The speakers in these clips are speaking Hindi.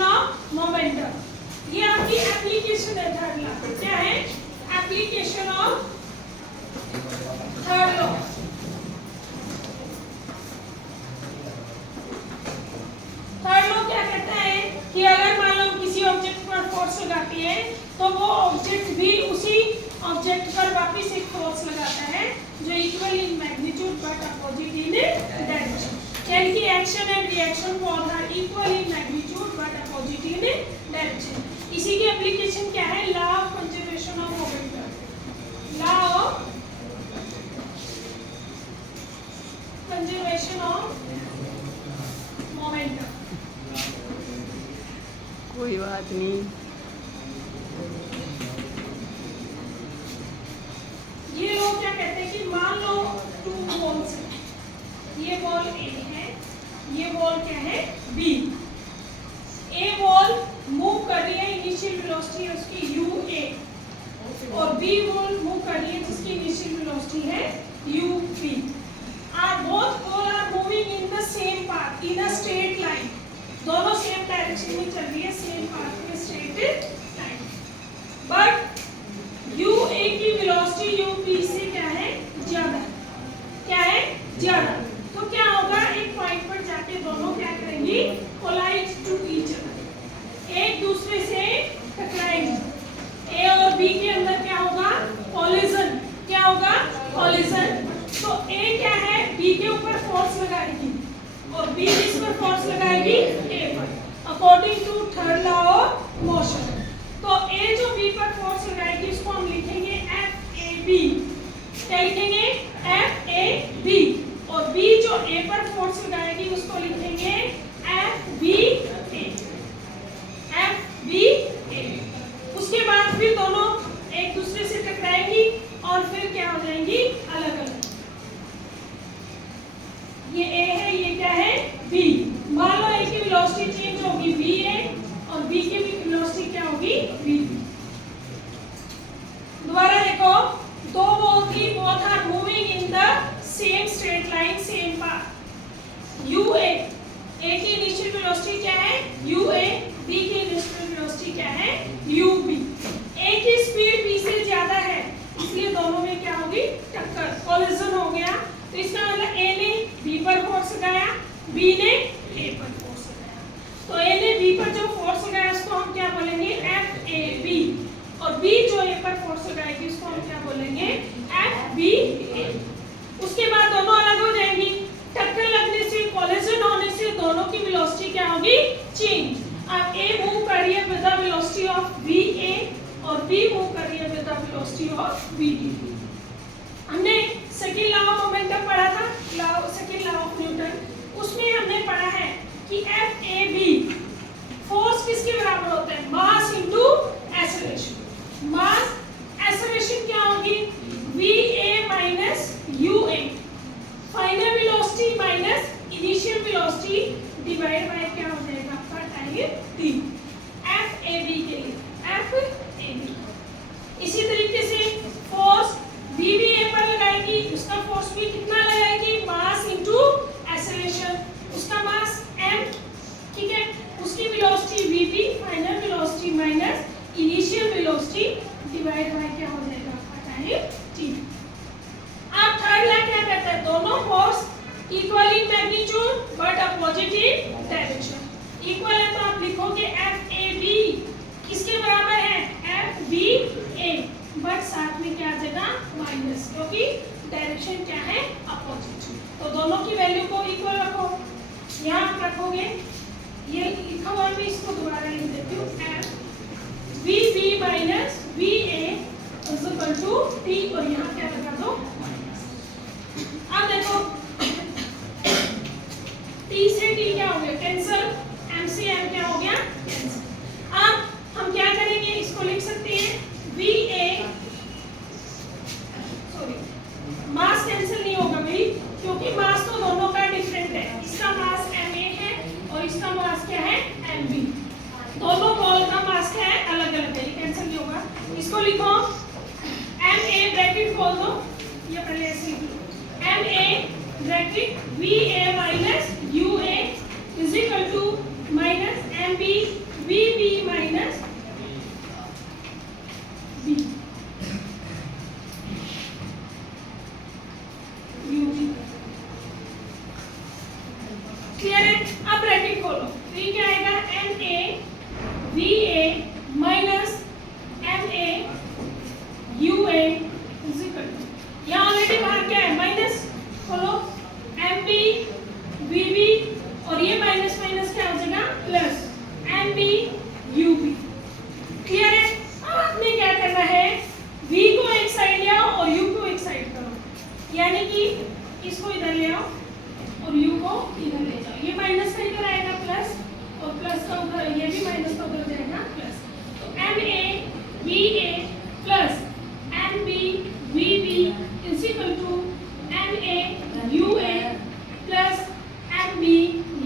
कंजर्वेशन ऑफ मोमेंटम, ये आपकी एप्लीकेशन है थर्ड लॉ। क्या है? Application of third law. Third law क्या कहता है कि अगर मान लो किसी ऑब्जेक्ट पर फोर्स लगाती है तो वो ऑब्जेक्ट भी उसी ऑब्जेक्ट पर वापस एक फोर्स लगाता है जो equal in magnitude but opposite in direction. यानी कि action and reaction both are equal in magnitude but opposite in direction. इसी की एप्लीकेशन क्या है? Law of conservation of momentum. Law of conservation of momentum. कोई बात नहीं। ये लोग क्या कहते हैं कि मान लो टू बॉल्स हैं, ये बॉल ए है, ये बॉल क्या है? बी। ए बॉल मूव कर रही है, इनिशियल वेलोसिटी है उसकी UA, और बी बॉल मूव कर रही है जिसकी इनिशियल वेलोसिटी है UB। Both ball are moving in the same path in a straight line. दोनों सेम डायरेक्शन में चल रही है, सेम पाथ में स्ट्रेट लाइन। बट UA की वेलोसिटी UB से क्या है? ज्यादा। क्या है? ज्यादा। तो क्या होगा? एक पॉइंट पर जाके दोनों क्या करेंगी? कोलाइड टू ईच अदर, एक दूसरे से टकराएंगे। ए और बी के अंदर क्या होगा? कोलिजन। क्या होगा? कोलिजन। तो ए क्या है? बी के ऊपर फोर्स लगाएगी और बी किस पर फोर्स लगाएगी? ए पर, according to third law of motion. तो ए जो बी पर फोर्स लगाएगी उसको हम लिखेंगे FAB। क्या लिखेंगे? FAB। और बी जो ए पर फोर्स लगाएगी उसको लिखेंगे FBA। FBA। उसके बाद फिर दोनों एक दूसरे से टकराएंगी और फिर क्या हो जाएंगी? अलग अलग। ये ए है, ये क्या है? बी। मान लो ए की वेलोसिटी चेंज होगी VA और बी की भी वेलोसिटी क्या होगी? VB। दोबारा देखो, दो बॉल थी, both are moving in the same straight line, same path. UA, A की इनिशियल वेलोसिटी क्या है? UA, बी की इनिशियल वेलोसिटी क्या है? UB। ए की स्पीड बी से ज्यादा है, इसलिए दोनों में क्या होगी? टक्कर, कोलिजन हो गया। तो इसका मतलब ए ने बी पर फोर्स लगाया, बी ने ए पर फोर्स लगाया। तो ए ने बी पर जो फोर्स लगाया उसको हम क्या बोलेंगे? FAB। और बी जो ए पर फोर्स लगाएगी उसको हम क्या बोलेंगे? FBA। उसके बाद दोनों अलग हो जाएंगी। टक्कर लगने से, कोलिजन होने से दोनों की वेलोसिटी क्या होगी? चेंज। अब ए मूव कर रही है with the velocity of VA और बी मूव कर रही है with the velocity of VB। हमने सेकंड लॉ ऑफ मोमेंटम पढ़ा था, सेकंड लॉ ऑफ न्यूटन। उसमें हमने पढ़ा है कि FAB फोर्स किसके बराबर होता है? Mass into acceleration. Mass acceleration क्या होगी? VA minus UA, final velocity minus initial velocity divide by क्या हो जाएगा आपका? Time T। FAB के लिए FAB। इसी तरीके से फोर्स VB ए पर लगाएगी, उसका फोर्स भी कितना लगाएगी? मास इनटू एक्सेलरेशन, उसका मास m, ठीक है। उसकी velocity VB, final velocity minus initial velocity divide by क्या हो जाएगा आपका? Time T। अब थर्ड लॉ क्या कहता है? दोनों force equal in magnitude but opposite in direction. Equal है तो आप लिखोगे FAB किसके बराबर है? FBA। बट साथ में क्या आ जाएगा? माइनस, क्योंकि डायरेक्शन क्या है? अपोजिट। तो दोनों की वैल्यू को इक्वल रखो। यहाँ आप रखोगे, ये लिखा हुआ, मैं इसको दोबारा लिख देती हूँ। FBB minus VA is equal to T, और यहाँ क्या लगा दो? अब देखो, T से T क्या हो गया? कैंसल। M से M क्या हो गया? कैंसल। अब हम क्या करेंगे? इसको लिख सकते हैं VA, सॉरी मास कैंसिल नहीं होगा भाई, क्योंकि मास तो दोनों का डिफरेंट है। इसका मास MA है और इसका मास क्या है? MB। दोनों बॉल का मास क्या है? अलग अलग है, ये कैंसिल नहीं होगा। इसको लिखो MA, ब्रैकेट खोल दो, ये पहले ऐसे लिख लो। MA bracket VA minus UA is equal to minus MB यानी कि इसको इधर ले आओ और u को इधर ले जाओ, ये माइनस का इधर आएगा प्लस और प्लस का उधर, ये भी माइनस का उधर जाएगा प्लस। तो MA VA plus MB VB is equal to MA UA plus MB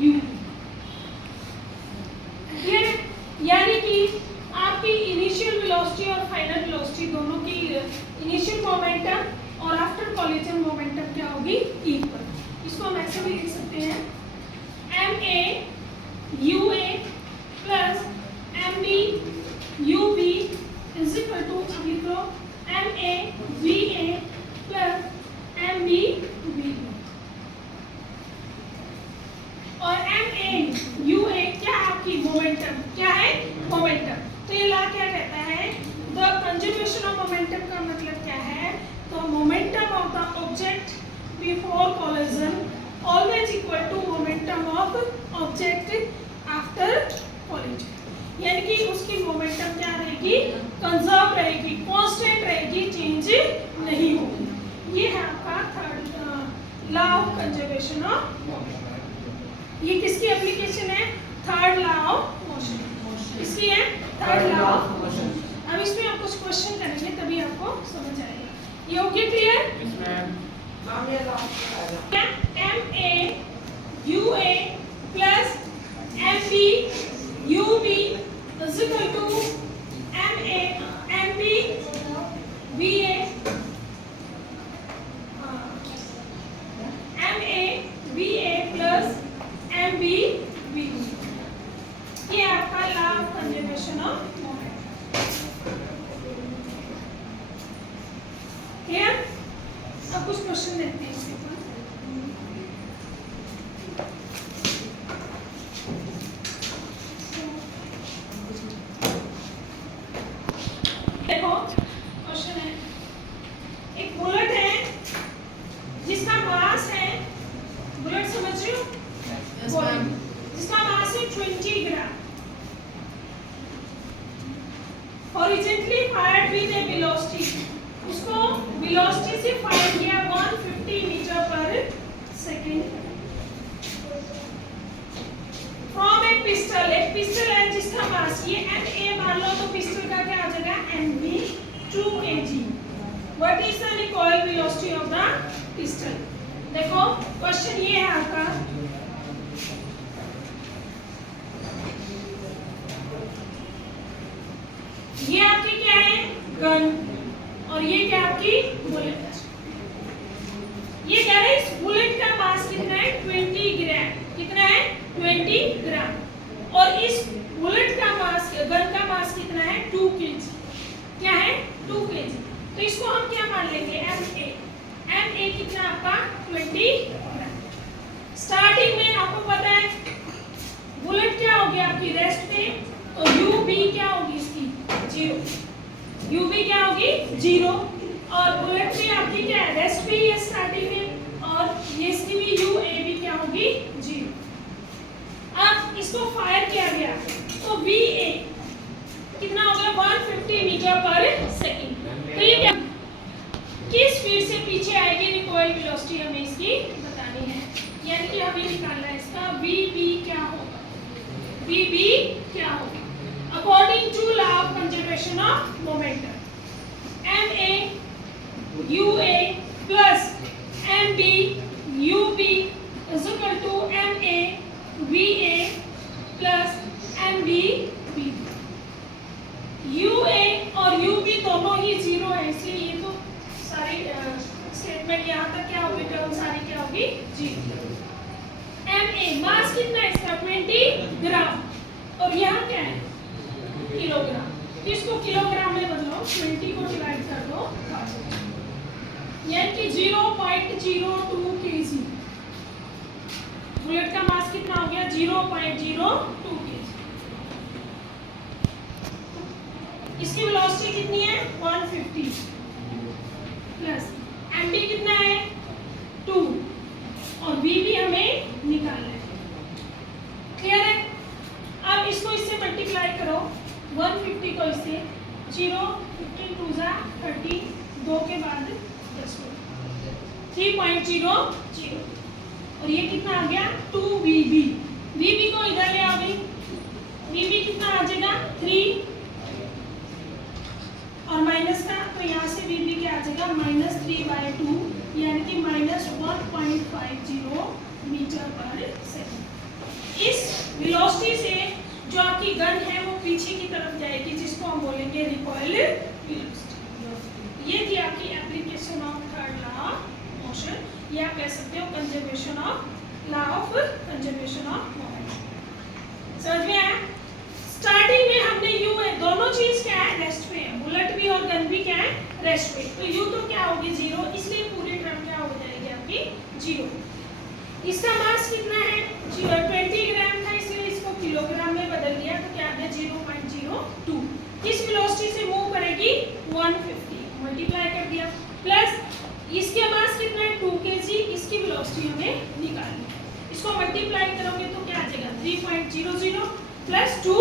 U। यानी कि आपकी इनिशियल वेलोसिटी और फाइनल वेलोसिटी दोनों की इनिशियल मोमेंटम और आफ्टर कॉलिजन मोमेंटम क्या होगी, इक्वल। इसको हम ऐसे भी लिख सकते हैं MA UA plus MB UB is equal to, अब लिख लो MA VA plus MB VB। और MA UA क्या आपकी मोमेंटम, क्या है मोमेंटम। तो ये ला क्या कहता है, द कंजर्वेशन ऑफ मोमेंटम का मतलब क्या है, तो momentum of the object before collision always equal to momentum of object after collision. यानी कि उसकी मोमेंटम क्या रहेगी, कंजर्व रहेगी, कांस्टेंट रहेगी, चेंज नहीं होगी। ये है आपका third law of conservation of momentum. ये किसकी एप्लीकेशन है, थर्ड लॉ ऑफ मोशन, इसकी है थर्ड लॉ ऑफ मोशन। अब इसमें आप कुछ क्वेश्चन करेंगे तभी आपको समझ आएगा। ये ओके क्लियर? क्या MA UA plus MB UB is equal to MA MB VA MA VA plus MB VB। ये आपका law of conservation of moment. Clear? अब कुछ क्वेश्चन देखते हैं इसके ऊपर। देखो क्वेश्चन है, एक बुलेट है जिसका मास है, बुलेट समझ रहे हो, जिसका मास है 20 gram, horizontally fired with a velocity, उसको वेलोसिटी से फायर किया 150 metre per second from a pistol. एक पिस्टल है जिसका मास ये MA मान लो, तो पिस्टल का क्या आ जाएगा MB 2 kg। What is the recoil velocity of the pistol. देखो क्वेश्चन ये है आपका, ये आपकी क्या है गन और ये क्या आपकी बुलेट। ये कह रहे हैं इस बुलेट का मास कितना है 20 ग्राम, कितना है 20 ग्राम, और इस बुलेट का मास, गन का मास कितना है 2 kg, क्या है 2 kg। तो इसको हम क्या मान लेंगे MA कितना आपका 20 ग्राम। स्टार्टिंग में आपको पता है बुलेट क्या होगी आपकी रेस्ट में, तो UB क्या होगी इसकी 0, UB क्या होगी 0, और बुलेट भी आपकी क्या है रेस्ट पे है स्टार्टिंग में, और ये इसकी भी UA भी क्या होगी 0। अब इसको फायर किया गया तो VA कितना हो गया 150 मीटर पर सेकंड। तो ये क्या किस स्पीड से पीछे आएगी रिकॉइल वेलोसिटी हमें इसकी बतानी है, यानी कि हमें निकालना है इसका VB क्या होगा, VB क्या होगा according to law of conservation of momentum. MA UA plus MB UB is equal to MA VA plus MB VB। UA और UB दोनों ही 0 है, इसलिए ये तो सारी स्टेटमेंट यहाँ तक क्या होगी, टर्म सारी क्या होगी 0। MA मास कितना है इसका 20 ग्राम, और यहाँ क्या है किलोग्राम, इसको किलोग्राम में बदलो, 20 को डिवाइड कर दो, यानी कि 0.02 kg। बुलेट का मास कितना हो गया 0.02 kg। इसकी वेलोसिटी कितनी है 150 प्लस MB कितना है 2 और VB हमें निकालना है। क्लियर है? अब इसको इससे मल्टीप्लाई करो 150 को इससे 0 15 2 30 2 के बाद 10 3.5 3.00 और ये कितना आ गया 2VB। VB को इधर ले आओ भाई, VB कितना आ जाएगा 3 और माइनस का, तो यहाँ से VB क्या आ जाएगा -3/2 यानी कि -1.50 मीटर पर सेकंड। इस वेलोसिटी से जो आपकी गन है वो पीछे की तरफ जाएगी, जिसको हम बोलेंगे रिकॉइल वेलोसिटी। ये थी आपकी application of third law of motion, या कह सकते हो conservation of law of conservation of momentum. समझ में आया? स्टार्टिंग में हमने यू है, दोनों चीज क्या है रेस्ट पे है, बुलेट भी और गन भी क्या है रेस्ट पे, तो यू तो क्या होगी 0, इसलिए पूरी टर्म क्या हो जाएगी आपकी 0। इसका मास कितना है 20 ग्राम था, इसलिए इसको किलोग्राम में बदल दिया, तो क्या आ गया 0.02। किस वेलोसिटी से मूव करेगी 150, मल्टीप्लाई कर दिया, प्लस इसके मास कितना है 2 kg, इसकी वेलोसिटी हमें निकालनी है, इसको मल्टीप्लाई करोगे तो क्या आ जाएगा 3.00 प्लस 2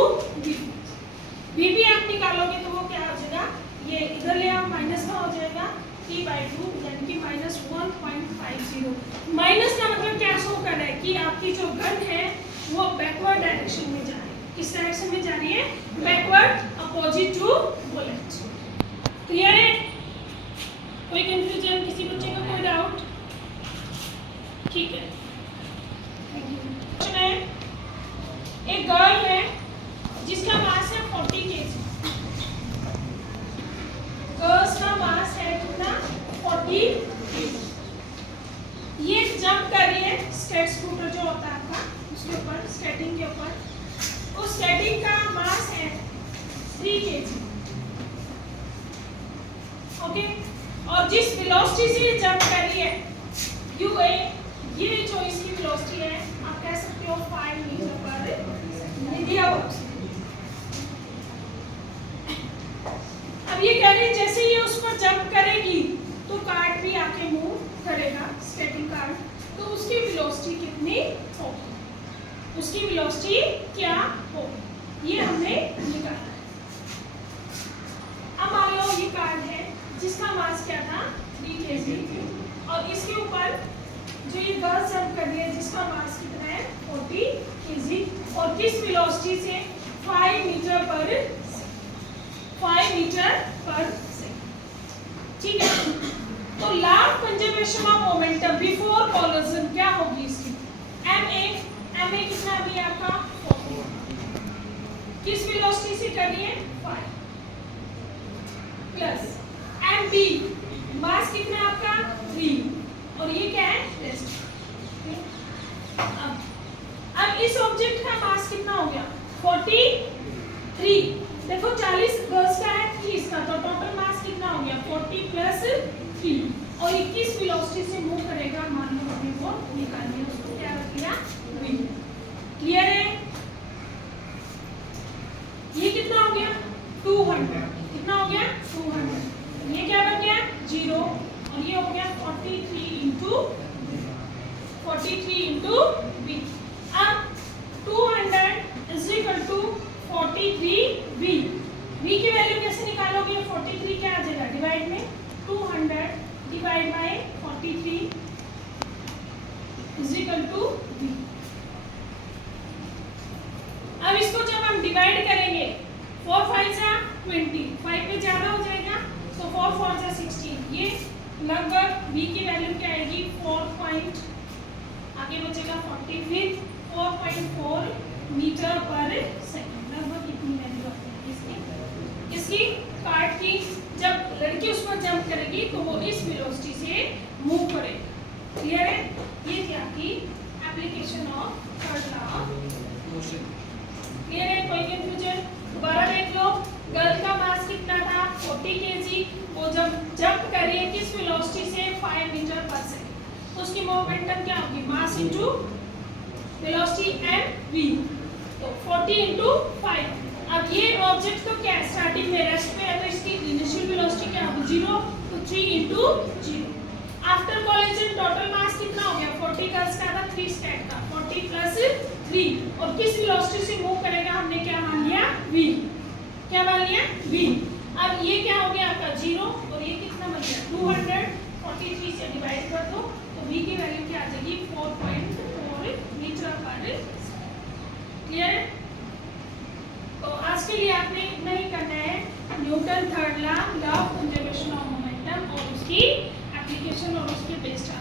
VB आप निकालोगे तो वो क्या हो जाएगा, ये इधर ले आओ, माइनस का हो जाएगा 3/2 यानी कि -1.50। माइनस का मतलब क्या शो कर रहा है कि आपकी जो गन है वो बैकवर्ड डायरेक्शन में जा रही है। किस डायरेक्शन में जा रही है? Backward, opposite to bullet. Clear है? कोई कंफ्यूजन, किसी बच्चे का कोई डाउट? ठीक है, थैंक यू। एक गर्ल है जिसका मास है 40 kg। गर्ल्स का मास है कितना 40 kg। ये जंप कर रही है स्केट स्कूटर जो होता है आपका, उसके ऊपर, स्केटिंग के ऊपर। उस स्केटिंग का मास है 3 kg। ओके, और जिस वेलोसिटी से जंप कर रही है UA, ये जो इसकी वेलोसिटी है आप कह सकते हो 5 मीटर पर दिया हुआ। अब ये कह रही है जैसे ये उस पर जंप करेगी तो कार्ट भी आके मूव करेगा, स्केटिंग कार्ट, तो उसकी वेलोसिटी कितनी होगी, उसकी वेलोसिटी क्या होगी, ये हमने निकाला है। अब मान लो ये कार्ट है जिसका मास क्या था 3 kg, और इसके ऊपर जो ये गर्ल जंप कर रही है जिसका मास कितना है 40 kg, और किस वेलोसिटी से 5 मीटर पर सेकंड। ठीक है, तो law of conservation of momentum before collision क्या होगी इसकी, ma कितना भी आपका 40, किस वेलोसिटी से कर रही है 5, प्लस mb मास कितना है आपका 3, और ये क्या है रेस्ट। अब इस ऑब्जेक्ट का मास कितना हो गया 43, देखो 40 गर्ल्स का है 30 का, तो टोटल मास कितना हो गया 40 प्लस 3, और 21 वेलोसिटी से मूव करेगा, मान लो हमें वो निकालनी है, उसको क्या रख दिया v। क्लियर है? ये कितना हो गया 200, कितना हो गया 200, ये क्या बन गया 0, और ये हो गया 43 इंटू v। अब 200 is equal to 43v। v की वैल्यू कैसे निकालोगे, 43 क्या आ जाएगा डिवाइड में 200 divide by 43 is equal to v। अब इसको जब हम डिवाइड करेंगे 4 5 जा 20, 5 पे ज्यादा हो जाएगा तो 4 4 जा 16, ये लगभग v की वैल्यू क्या आएगी 4 आगे बचेगा 40, फिर 4.4 मीटर पर सेकंड, लगभग इतनी वैल्यू आती है इसकी कार्ट की। जब लड़की उस पर जंप करेगी तो वो इस वेलोसिटी से मूव करेगी। क्लियर है? ये थी आपकी application of third law of motion. Clear है? कोई कंफ्यूजन? दोबारा देख लो, गर्ल का मास कितना था 40 kg, वो जब जंप कर रही है किस वेलोसिटी से 5 मीटर पर सेकंड, तो उसकी मोमेंटम क्या होगी मास इनटू वेलोसिटी mv, तो 40 इंटू 5। अब ये ऑब्जेक्ट तो क्या है स्टार्टिंग में रेस्ट पे है, तो इसकी इनिशियल वेलोसिटी क्या होगी 0, तो 3 into 0। After collision total mass कितना हो गया 40 गर्ल्स का था 3 स्केट का, 40 प्लस 3, और किस वेलोसिटी से मूव करेगा हमने क्या मान लिया v, क्या मान लिया v। अब ये क्या हो गया आपका 0, और ये कितना बन गया 200, 43 से डिवाइड कर दो तो आ जाएगी 4.4 मीटर पर क्लियर है। तो आज के लिए आपने इतना ही करना है। Newton third law of conservation of momentum और उसकी एप्लीकेशन और उसके बेस्ड